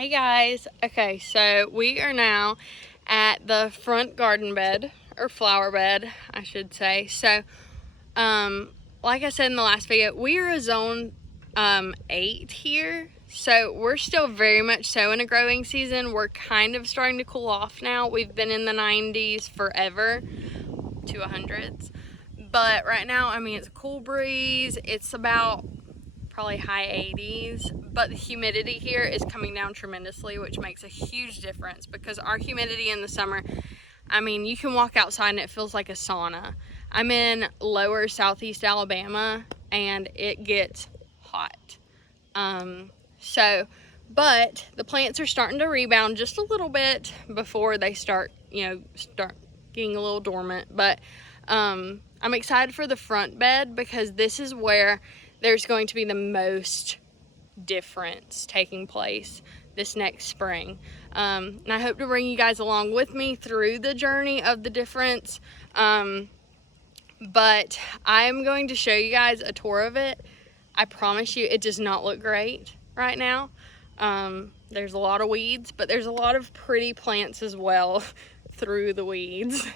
Hey guys, okay, so we are now at the front garden bed, or flower bed, I should say. So, like I said in the last video, we are a zone 8 here. So we're still very much so in a growing season. We're kind of starting to cool off now. We've been in the 90s forever to 100s. But right now, I mean, it's a cool breeze. It's about probably high 80s, but the humidity here is coming down tremendously, which makes a huge difference because our humidity in the summer, I mean, you can walk outside and it feels like a sauna. I'm in lower southeast Alabama and it gets hot. But the plants are starting to rebound just a little bit before they start getting a little dormant. But I'm excited for the front bed because this is where there's going to be the most difference taking place this next spring. And I hope to bring you guys along with me through the journey of the difference. But I'm going to show you guys a tour of it. I promise you it does not look great right now. There's a lot of weeds, but there's a lot of pretty plants as well through the weeds.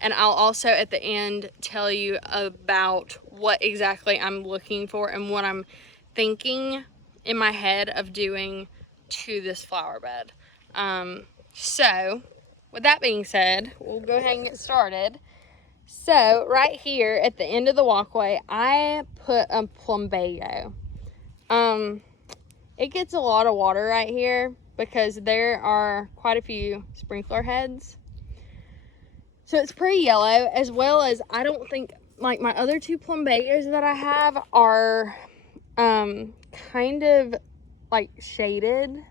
And I'll also at the end tell you about what exactly I'm looking for and what I'm thinking in my head of doing to this flower bed. So with that being said, we'll go ahead and get started. So right here at the end of the walkway, I put a plumbago. It gets a lot of water right here because there are quite a few sprinkler heads. So it's pretty yellow, as well as I don't think, like my other two plumbagos that I have are kind of like shaded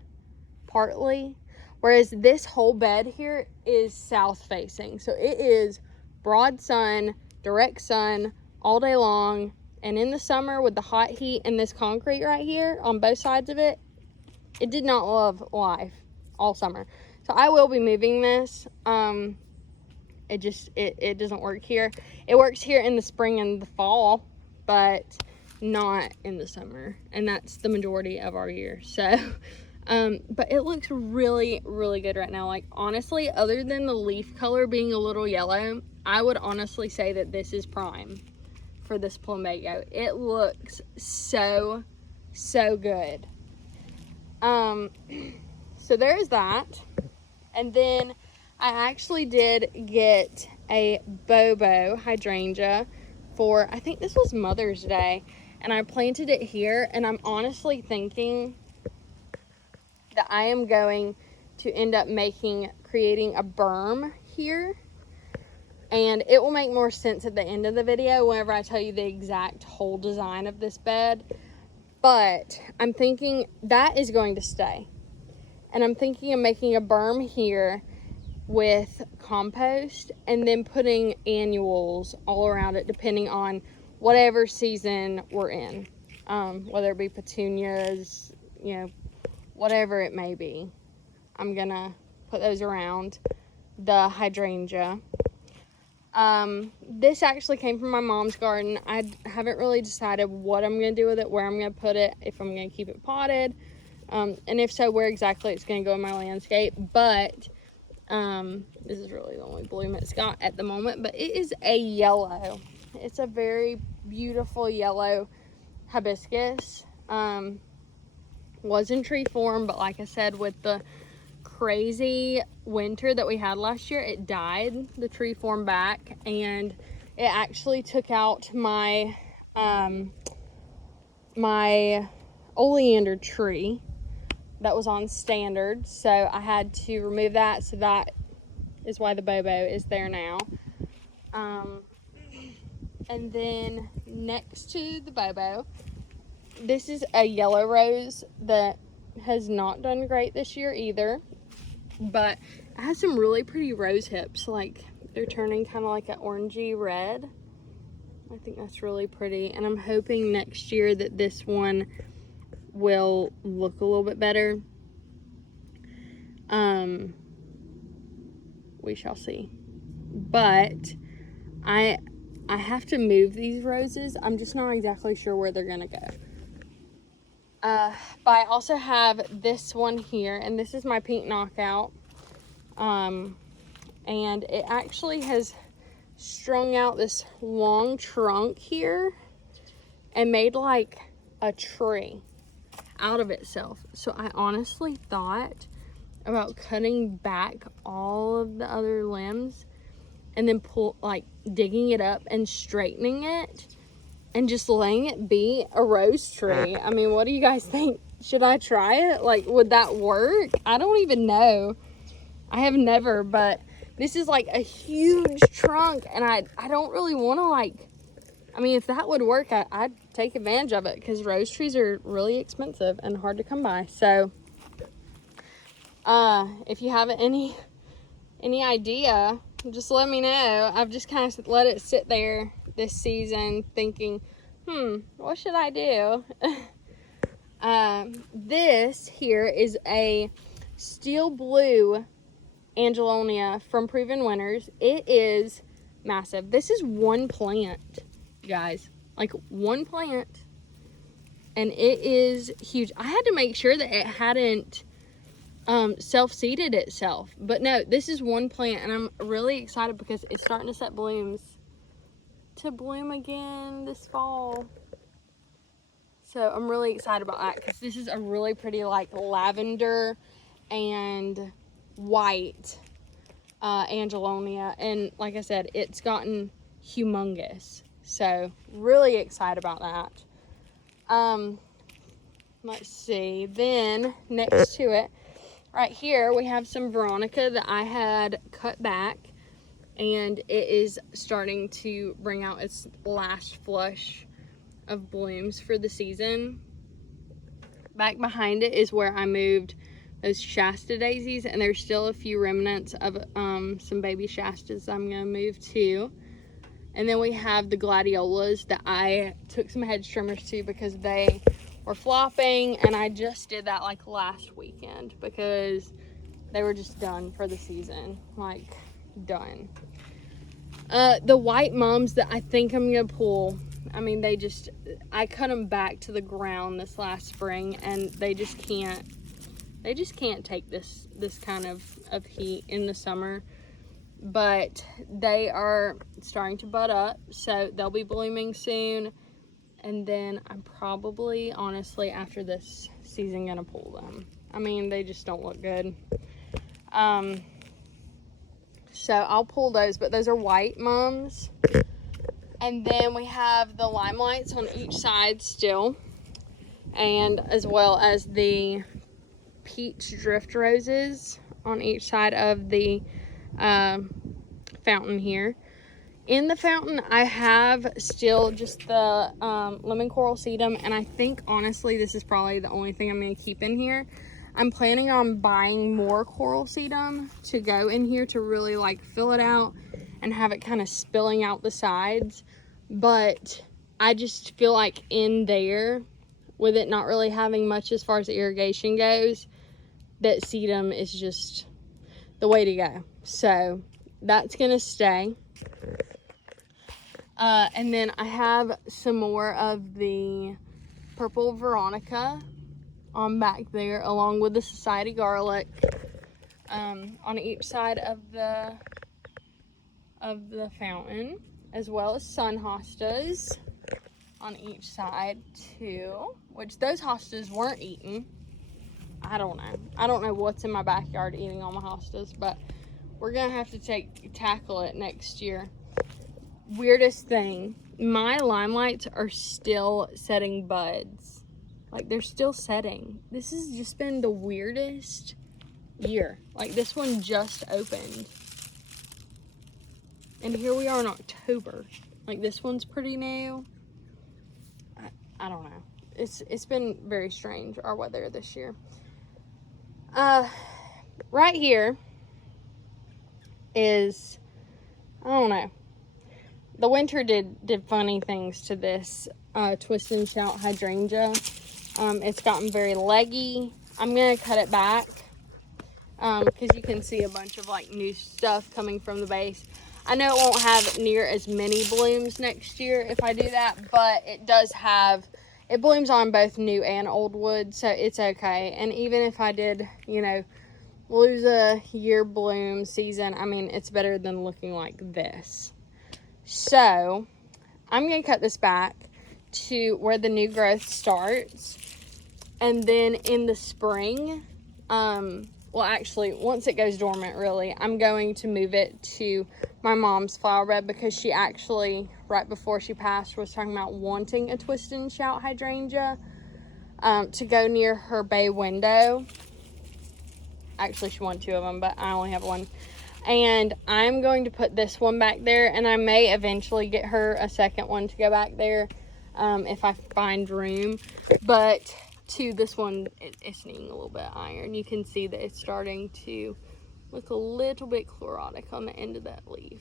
partly, whereas this whole bed here is south facing. So it is broad sun, direct sun all day long. And in the summer with the hot heat and this concrete right here on both sides of it, it did not love life all summer. So I will be moving this. It doesn't work here. It works here in the spring and the fall, but not in the summer. And that's the majority of our year. So, but it looks really, really good right now. Like honestly, other than the leaf color being a little yellow, I would honestly say that this is prime for this plumbago. It looks so, so good. So there's that. And then I actually did get a Bobo hydrangea for, I think this was Mother's Day, and I planted it here, and I'm honestly thinking that I am going to end up creating a berm here, and it will make more sense at the end of the video whenever I tell you the exact whole design of this bed. But I'm thinking that is going to stay, and I'm thinking of making a berm here with compost and then putting annuals all around it depending on whatever season we're in, whether it be petunias, whatever it may be. I'm gonna put those around the hydrangea. This actually came from my mom's garden. I haven't really decided what I'm gonna do with it, where I'm gonna put it, if I'm gonna keep it potted, and if so, where exactly it's gonna go in my landscape. But this is really the only bloom it's got at the moment, but it is a yellow. It's a very beautiful yellow hibiscus. Was in tree form, but like I said, with the crazy winter that we had last year, it died. The tree formed back, and it actually took out my my oleander tree that was on standard, so I had to remove that. So that is why the Bobo is there now. And then next to the Bobo, this is a yellow rose that has not done great this year either, but it has some really pretty rose hips. Like they're turning kind of like an orangey red. I think that's really pretty, and I'm hoping next year that this one will look a little bit better. We shall see. But I have to move these roses. I'm just not exactly sure where they're gonna go. But I also have this one here, and this is my pink knockout. And it actually has strung out this long trunk here and made like a tree out of itself. So I honestly thought about cutting back all of the other limbs and then digging it up and straightening it and just letting it be a rose tree. I mean, what do you guys think? Should I try it? Like, would that work? I don't even know. I have never, but this is like a huge trunk, and I don't really want to I mean, if that would work, I'd take advantage of it, because rose trees are really expensive and hard to come by. So if you have any idea, just let me know. I've just kind of let it sit there this season thinking, what should I do? This here is a steel blue Angelonia from Proven Winners. It is massive. This is one plant, guys, like one plant, and it is huge. I had to make sure that it hadn't self-seeded itself, but no, this is one plant, and I'm really excited because it's starting to set blooms to bloom again this fall. So I'm really excited about that, because this is a really pretty like lavender and white Angelonia, and like I said, it's gotten humongous, so really excited about that. Let's see, then next to it right here we have some Veronica that I had cut back, and it is starting to bring out its last flush of blooms for the season. Back behind it is where I moved those Shasta daisies, and there's still a few remnants of some baby Shastas I'm gonna move too. And then we have the gladiolas that I took some hedge trimmers to because they were flopping, and I just did that like last weekend because they were just done for the season, like done. The white mums that I think I'm gonna pull, I mean, I cut them back to the ground this last spring, and they just can't take this kind of heat in the summer. But they are starting to bud up, so they'll be blooming soon. And then I'm probably, honestly, after this season, gonna pull them. I mean, they just don't look good. So I'll pull those, but those are white mums. And then we have the limelights on each side still, and as well as the peach drift roses on each side of the fountain here. In the fountain, I have still just the lemon coral sedum, and I think honestly this is probably the only thing I'm going to keep in here. I'm planning on buying more coral sedum to go in here to really like fill it out and have it kind of spilling out the sides, but I just feel like in there, with it not really having much as far as irrigation goes, that sedum is just the way to go. So that's gonna stay. And then I have some more of the purple Veronica on back there, along with the Society Garlic on each side of the fountain, as well as sun hostas on each side too, which those hostas weren't eaten. I don't know what's in my backyard eating all my hostas, but we're gonna have to tackle it next year. Weirdest thing, my limelights are still setting buds. Like, they're still setting. This has just been the weirdest year. Like, this one just opened, and here we are in October. Like, this one's pretty new. I don't know. It's been very strange, our weather this year. Right here is, I don't know. The winter did funny things to this twist and shout hydrangea. It's gotten very leggy. I'm gonna cut it back because you can see a bunch of like new stuff coming from the base. I know it won't have near as many blooms next year if I do that, but it does have it blooms on both new and old wood, so it's okay. And even if I did, you know, lose a year bloom season, I mean, it's better than looking like this. So I'm going to cut this back to where the new growth starts. And then in the spring, well, actually, once it goes dormant, really, I'm going to move it to my mom's flower bed, because she actually, right before she passed, was talking about wanting a twist and shout hydrangea to go near her bay window. Actually, she wanted 2 of them, but I only have 1. And I'm going to put this one back there, and I may eventually get her a second one to go back there if I find room. But to this one, it's needing a little bit of iron. You can see that it's starting to look a little bit chlorotic on the end of that leaf.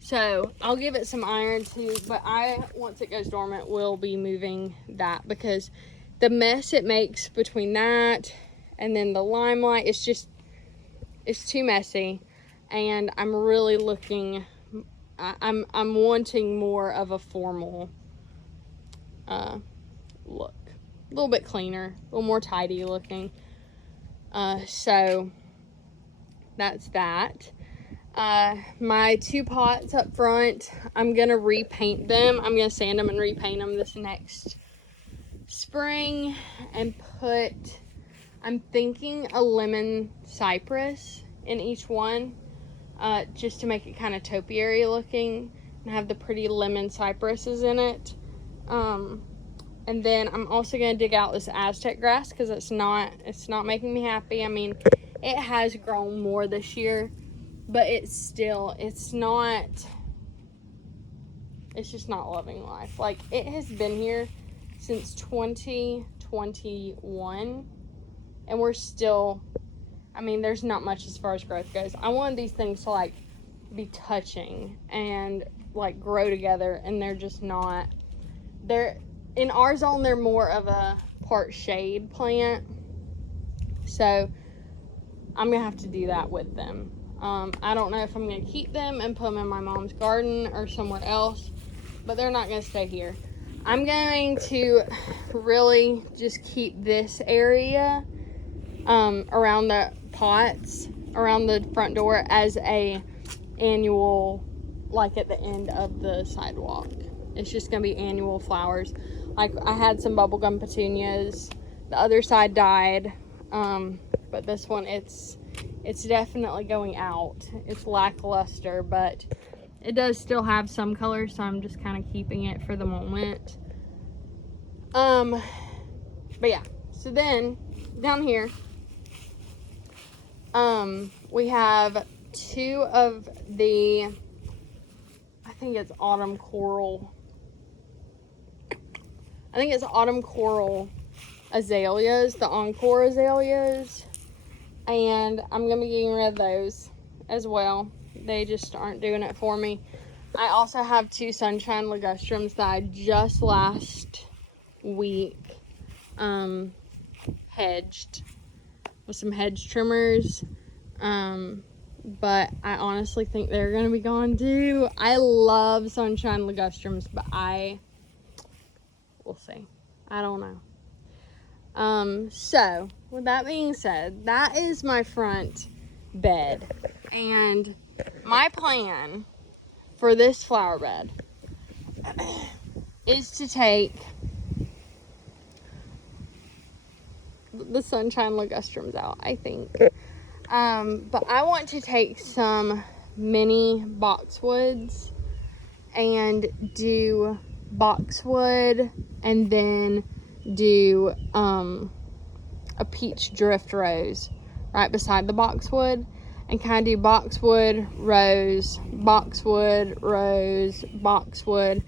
So I'll give it some iron too, but once it goes dormant, will be moving that, because the mess it makes between that and then the limelight, it's too messy. And I'm really looking, I'm wanting more of a formal look. A little bit cleaner, a little more tidy looking. So that's that. My 2 pots up front, I'm gonna repaint them. I'm gonna sand them and repaint them this next spring and put, I'm thinking, a lemon cypress in each one, just to make it kind of topiary looking and have the pretty lemon cypresses in it. And then I'm also going to dig out this Aztec grass, because it's not making me happy. I mean, it has grown more this year, but it's just not loving life. Like, it has been here since 2021, and we're still, I mean, there's not much as far as growth goes. I wanted these things to, like, be touching and, like, grow together, and they're just not. In our zone, they're more of a part shade plant, so I'm gonna have to do that with them. I don't know if I'm gonna keep them and put them in my mom's garden or somewhere else, but they're not gonna stay here. I'm going to really just keep this area around the pots, around the front door, as a annual, like at the end of the sidewalk. It's just gonna be annual flowers. Like, I had some bubblegum petunias. The other side died, but this one, it's definitely going out. It's lackluster, but it does still have some color, so I'm just kind of keeping it for the moment. But yeah, so then down here, we have 2 of the, I think it's autumn coral azaleas, the Encore azaleas, and I'm gonna be getting rid of those as well. They just aren't doing it for me. I also have 2 sunshine ligustrums that I just last week hedged with some hedge trimmers, but I honestly think they're gonna be gone too. I love sunshine ligustrums, but we'll see. I don't know. So with that being said, that is my front bed, and my plan for this flower bed is to take the sunshine ligustrums out, I think. But I want to take some mini boxwoods and do boxwood, and then do a peach drift rose right beside the boxwood, and kind of do boxwood, rose, boxwood, rose, boxwood,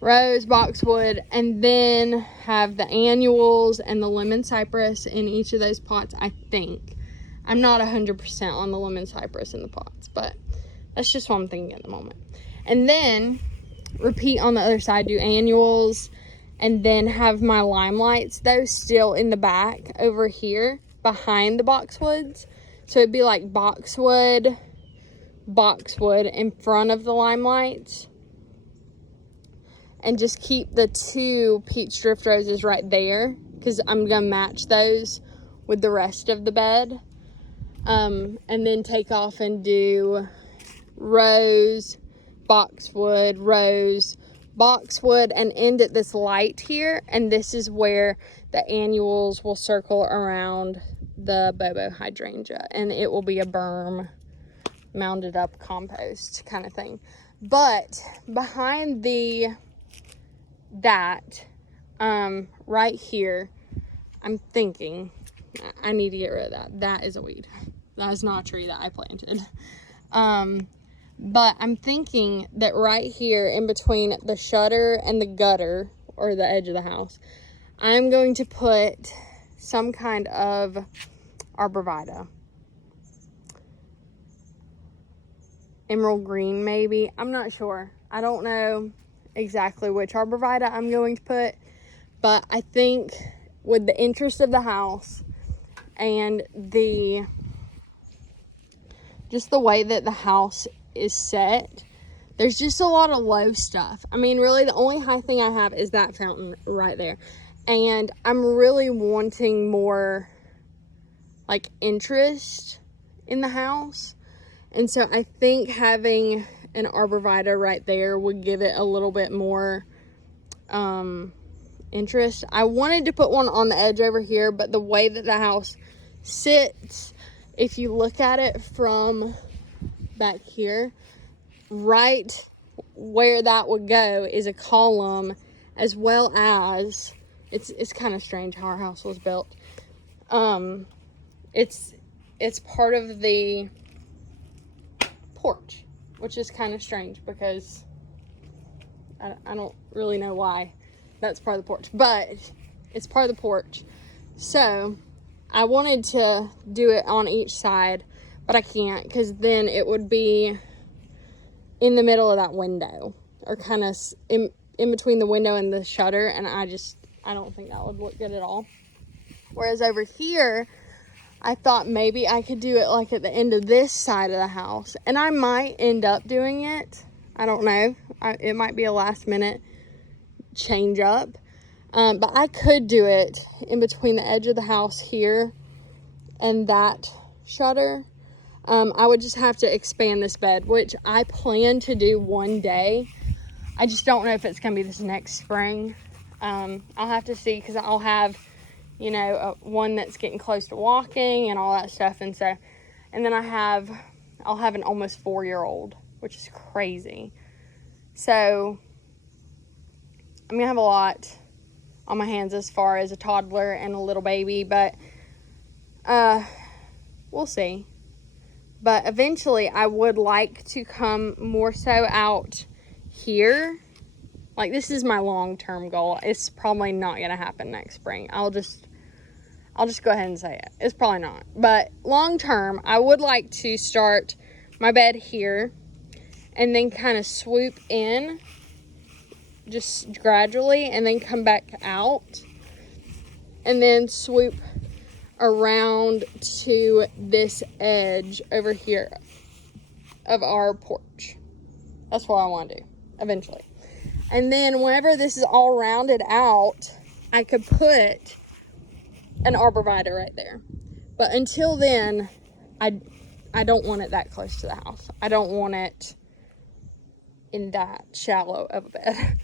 rose, boxwood, and then have the annuals and the lemon cypress in each of those pots, I think. I'm not 100% on the lemon cypress in the pots, but that's just what I'm thinking at the moment. And then repeat on the other side, do annuals, and then have my limelights, those still in the back over here behind the boxwoods. So it'd be like boxwood in front of the limelights. and just keep the 2 peach drift roses right there, because I'm gonna match those with the rest of the bed. And then take off and do rose, boxwood, rose, boxwood, and end at this light here. And this is where the annuals will circle around the Bobo hydrangea, and it will be a berm, mounded up compost kind of thing. But behind that right here, I'm thinking I need to get rid of that. That is a weed. That is not a tree that I planted. But I'm thinking that right here in between the shutter and the gutter, or the edge of the house, I'm going to put some kind of arborvitae. Emerald green, maybe. I'm not sure. I don't know exactly which arborvitae I'm going to put, but I think with the interest of the house and just the way that the house is set, there's just a lot of low stuff. I mean, really the only high thing I have is that fountain right there, and I'm really wanting more like interest in the house. And so I think having an arborvitae right there would give it a little bit more interest. I wanted to put one on the edge over here, but the way that the house sits, if you look at it from back here, right where that would go is a column, as well as it's kind of strange how our house was built. It's part of the porch, which is kind of strange because I don't really know why that's part of the porch, but it's part of the porch. So I wanted to do it on each side, but I can't, because then it would be in the middle of that window, or kind of in between the window and the shutter, and I don't think that would look good at all. Whereas over here, I thought maybe I could do it like at the end of this side of the house, and I might end up doing it. I don't know. It might be a last minute change up, but I could do it in between the edge of the house here and that shutter. I would just have to expand this bed, which I plan to do one day. I just don't know if it's gonna be this next spring. I'll have to see, because I'll have, you know, one that's getting close to walking and all that stuff, and then I'll have an almost 4-year-old, which is crazy. So I'm gonna have a lot on my hands as far as a toddler and a little baby, but we'll see. But eventually I would like to come more so out here. Like, this is my long-term goal. It's probably not gonna happen next spring. I'll just go ahead and say it. It's probably not. But long-term, I would like to start my bed here and then kind of swoop in just gradually, and then come back out, and then swoop around to this edge over here of our porch. That's what I want to do eventually. And then whenever this is all rounded out, I could put an arborvitae right there. But until then, I don't want it that close to the house. I don't want it in that shallow of a bed.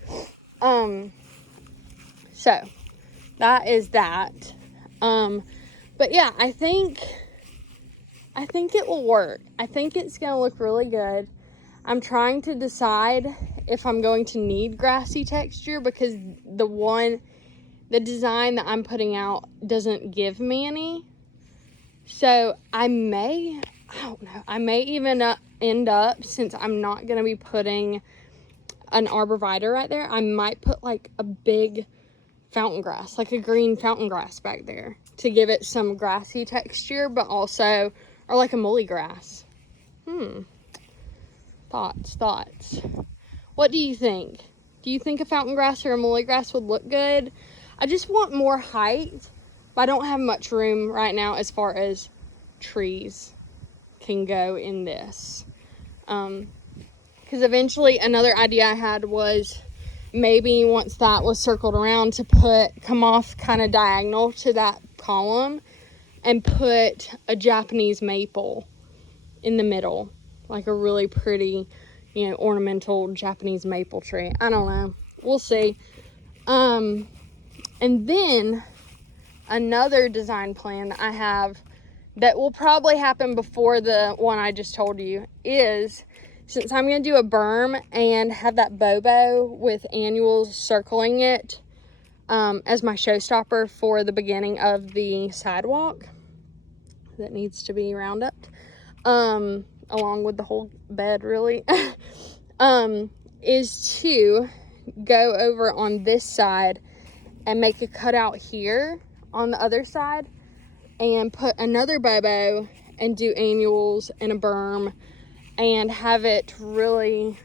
So that is that. But yeah, I think it will work. I think it's gonna look really good. I'm trying to decide if I'm going to need grassy texture, because the design that I'm putting out doesn't give me any. So I don't know, I may even end up, since I'm not going to be putting an arborvitae right there, I might put like a big fountain grass, like a green fountain grass back there, to give it some grassy texture, but also, or like a mully grass. Thoughts. What do you think? Do you think a fountain grass or a mully grass would look good? I just want more height, but I don't have much room right now as far as trees can go in this. Because eventually another idea I had was maybe once that was circled around, to come off kind of diagonal to that column and put a Japanese maple in the middle, like a really pretty, you know, ornamental Japanese maple tree. I don't know, we'll see. And then another design plan I have that will probably happen before the one I just told you is, since I'm going to do a berm and have that bobo with annuals circling it as my showstopper for the beginning of the sidewalk that needs to be round up, along with the whole bed really, is to go over on this side and make a cutout here on the other side and put another bobo and do annuals and a berm and have it really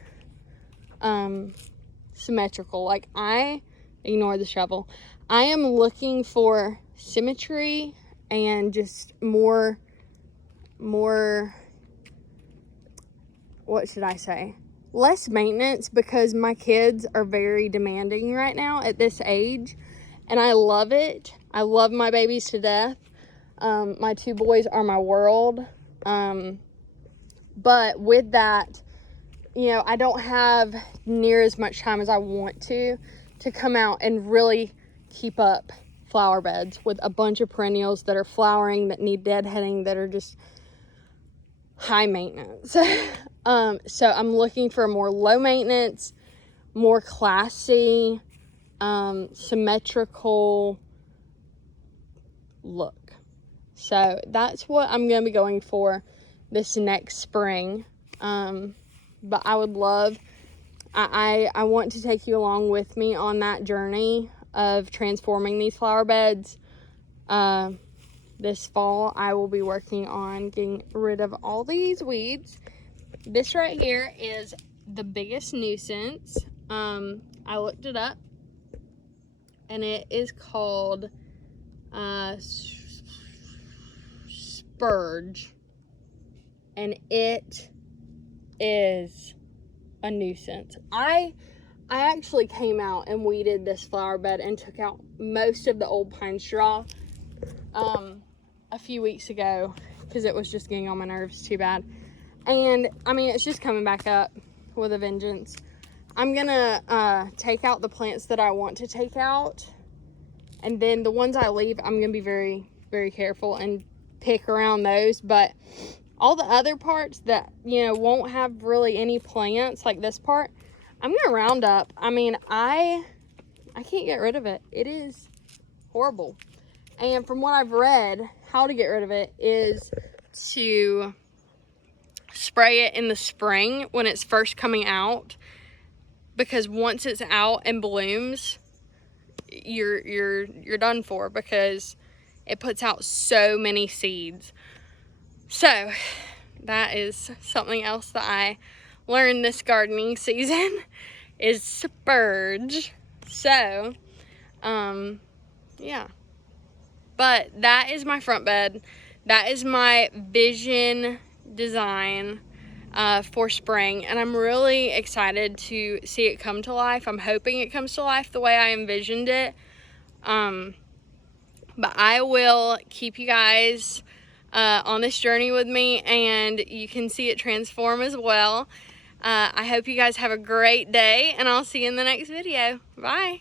symmetrical. Like, I ignore the shovel. I am looking for symmetry and just more, what should I say? Less maintenance, because my kids are very demanding right now at this age, and I love it. I love my babies to death. My 2 boys are my world. But with that, you know, I don't have near as much time as I want to come out and really keep up flower beds with a bunch of perennials that are flowering, that need deadheading, that are just high maintenance. So I'm looking for a more low maintenance, more classy, symmetrical look. So that's what I'm going to be going for this next spring. But I would love, I want to take you along with me on that journey of transforming these flower beds. This fall, I will be working on getting rid of all these weeds. This right here is the biggest nuisance. I looked it up, and it is called spurge, and it is a nuisance. I actually came out and weeded this flower bed and took out most of the old pine straw a few weeks ago, because it was just getting on my nerves too bad. And I mean, it's just coming back up with a vengeance. I'm gonna take out the plants that I want to take out, and then the ones I leave, I'm gonna be very, very careful and pick around those. But all the other parts that, you know, won't have really any plants, like this part, I'm gonna round up. I mean, I can't get rid of it. It is horrible. And from what I've read, how to get rid of it is to spray it in the spring when it's first coming out, because once it's out and blooms, you're done for, because it puts out so many seeds. So that is something else that I learned this gardening season is spurge. So yeah, but that is my front bed. That is my vision design for spring, and I'm really excited to see it come to life. I'm hoping it comes to life the way I envisioned it. But I will keep you guys on this journey with me, and you can see it transform as well. I hope you guys have a great day, and I'll see you in the next video. Bye.